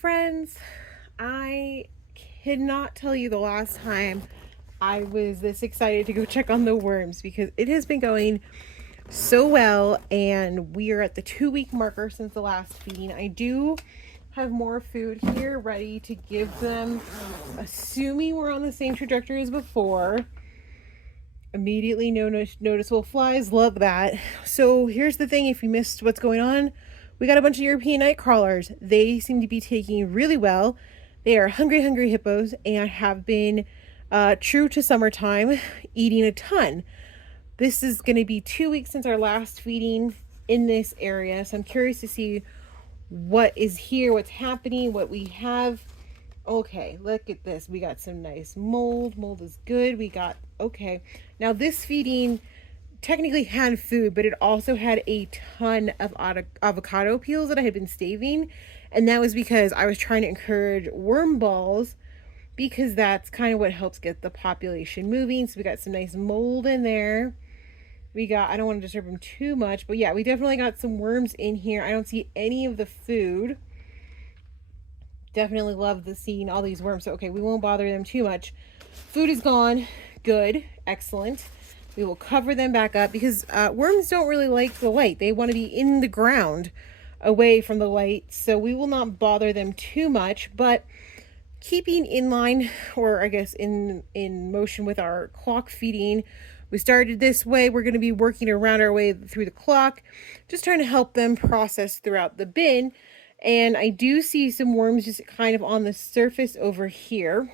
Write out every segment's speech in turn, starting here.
friends, I cannot tell you the last time I was this excited to go check on the worms because it has been going so well, and we are at the 2 week marker since the last feeding. I do have more food here ready to give them, assuming we're on the same trajectory as before. Immediately noticeable flies, love that. So here's the thing, if you missed what's going on, we got a bunch of European night crawlers. They seem to be taking really well. They are hungry hippos and have been true to summertime, eating a ton. This is going to be 2 weeks since our last feeding in this area, so I'm curious to see what is here, what's happening, what we have. Okay, look at this. We got some nice mold. Mold is good. We got, okay. Now this feeding technically had food, but it also had a ton of avocado peels that I had been saving. And that was because I was trying to encourage worm balls, because that's kind of what helps get the population moving. So we got some nice mold in there. We got, I don't want to disturb them too much, but yeah, we definitely got some worms in here. I don't see any of the food. Definitely love seeing all these worms. So, okay, we won't bother them too much. Food is gone. Good. Excellent. We will cover them back up because worms don't really like the light. They want to be in the ground away from the light. So we will not bother them too much, but keeping in line, or I guess in motion with our clock feeding. We started this way. We're going to be working around our way through the clock, just trying to help them process throughout the bin. And I do see some worms just kind of on the surface over here.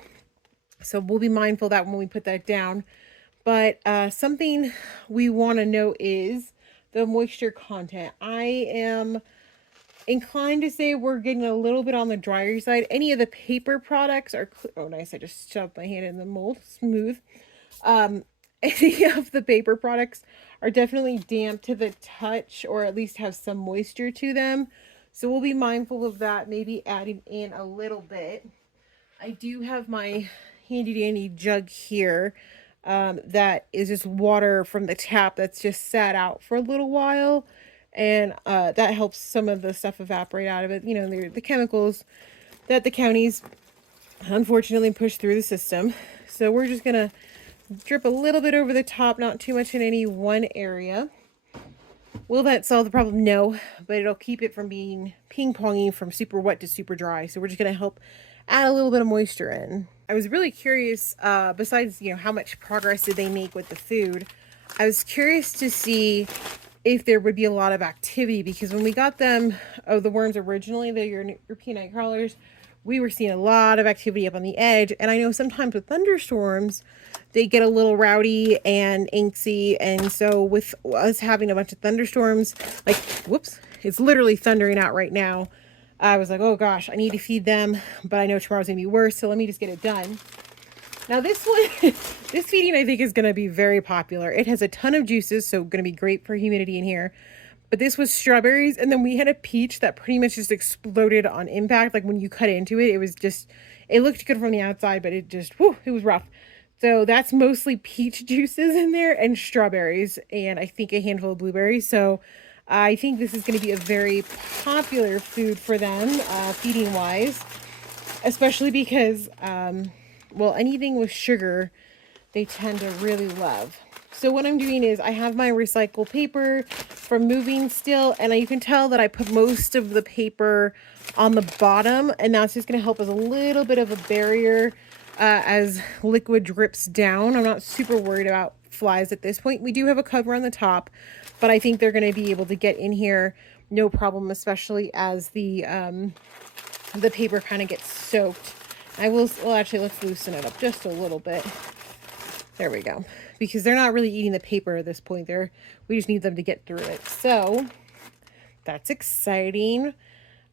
So we'll be mindful of that when we put that down. But something we want to know is the moisture content. I am inclined to say we're getting a little bit on the drier side. Any of the paper products are, oh nice, I just shoved my hand in the mold, smooth. Any of the paper products are definitely damp to the touch, or at least have some moisture to them. So we'll be mindful of that, maybe adding in a little bit. I do have my handy dandy jug here that is just water from the tap that's just sat out for a little while. And that helps some of the stuff evaporate out of it. You know, the chemicals that the counties unfortunately push through the system. So we're just going to drip a little bit over the top, not too much in any one area. Will that solve the problem? No, but it'll keep it from being ping-ponging from super wet to super dry. So we're just going to help add a little bit of moisture in. I was really curious, besides, you know, how much progress did they make with the food, I was curious to see if there would be a lot of activity, because when we got them, the worms originally, the European night crawlers, we were seeing a lot of activity up on the edge. And I know sometimes with thunderstorms, they get a little rowdy and angsty. And so with us having a bunch of thunderstorms, like, whoops, it's literally thundering out right now. I was like, oh gosh, I need to feed them, but I know tomorrow's gonna be worse. So let me just get it done. Now this one, this feeding I think is gonna be very popular. It has a ton of juices, so gonna be great for humidity in here. But this was strawberries, and then we had a peach that pretty much just exploded on impact. Like when you cut into it, it was just, it looked good from the outside, but it just, whew, it was rough. So that's mostly peach juices in there and strawberries, and I think a handful of blueberries. So I think this is going to be a very popular food for them, feeding wise, especially because, well, anything with sugar, they tend to really love. So what I'm doing is I have my recycled paper from moving still, and you can tell that I put most of the paper on the bottom, and that's just going to help as a little bit of a barrier as liquid drips down. I'm not super worried about flies at this point. We do have a cover on the top, but I think they're going to be able to get in here no problem, especially as the paper kind of gets soaked. Well, actually, let's loosen it up just a little bit. There we go. Because they're not really eating the paper at this point. We just need them to get through it. So that's exciting.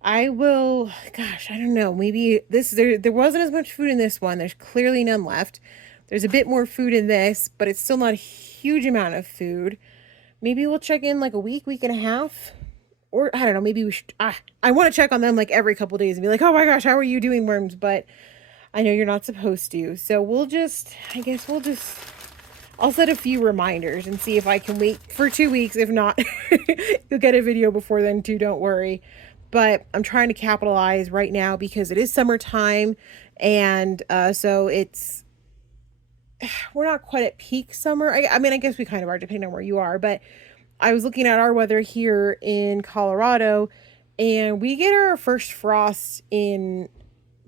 I will, gosh, I don't know. Maybe there wasn't as much food in this one. There's clearly none left. There's a bit more food in this, but it's still not a huge amount of food. Maybe we'll check in like a week and a half. Or I don't know, maybe we should, I want to check on them like every couple days and be like, oh my gosh, how are you doing, worms? But I know you're not supposed to. So I'll set a few reminders and see if I can wait for 2 weeks. If not, you'll get a video before then too, don't worry. but I'm trying to capitalize right now because it is summertime, and so we're not quite at peak summer. I mean, I guess we kind of are depending on where you are, but I was looking at our weather here in Colorado, and we get our first frost in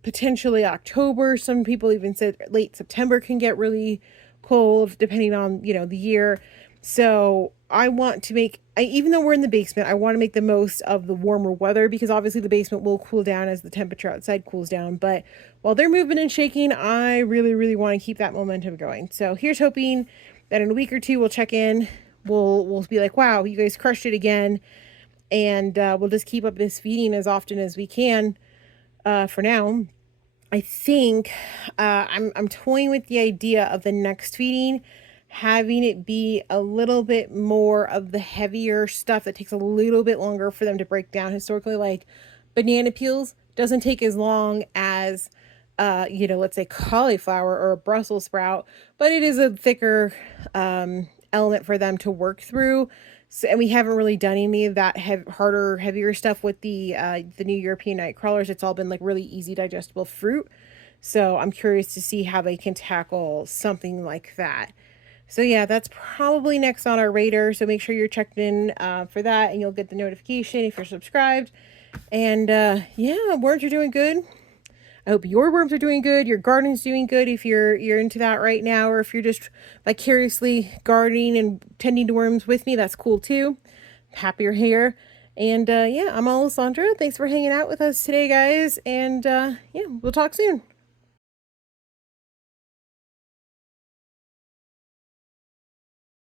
potentially October. Some people even said late September can get really cold depending on, the year. So I want to even though we're in the basement, I want to make the most of the warmer weather because obviously the basement will cool down as the temperature outside cools down. But while they're moving and shaking, I really, really want to keep that momentum going. So here's hoping that in a week or two we'll check in. We'll be like, wow, you guys crushed it again. And we'll just keep up this feeding as often as we can for now. I think I'm toying with the idea of the next feeding having it be a little bit more of the heavier stuff that takes a little bit longer for them to break down. Historically, like banana peels doesn't take as long as let's say cauliflower or a Brussels sprout, but it is a thicker element for them to work through. So, and we haven't really done any of that harder, heavier stuff with the new European night crawlers. It's all been like really easy digestible fruit. So I'm curious to see how they can tackle something like that. So yeah, that's probably next on our radar. So make sure you're checked in for that, and you'll get the notification if you're subscribed. And yeah, worms are doing good. I hope your worms are doing good. Your garden's doing good if you're into that right now, or if you're just vicariously gardening and tending to worms with me, that's cool too. Happy you're here. And yeah, I'm Alessandra. Thanks for hanging out with us today, guys. And yeah, we'll talk soon.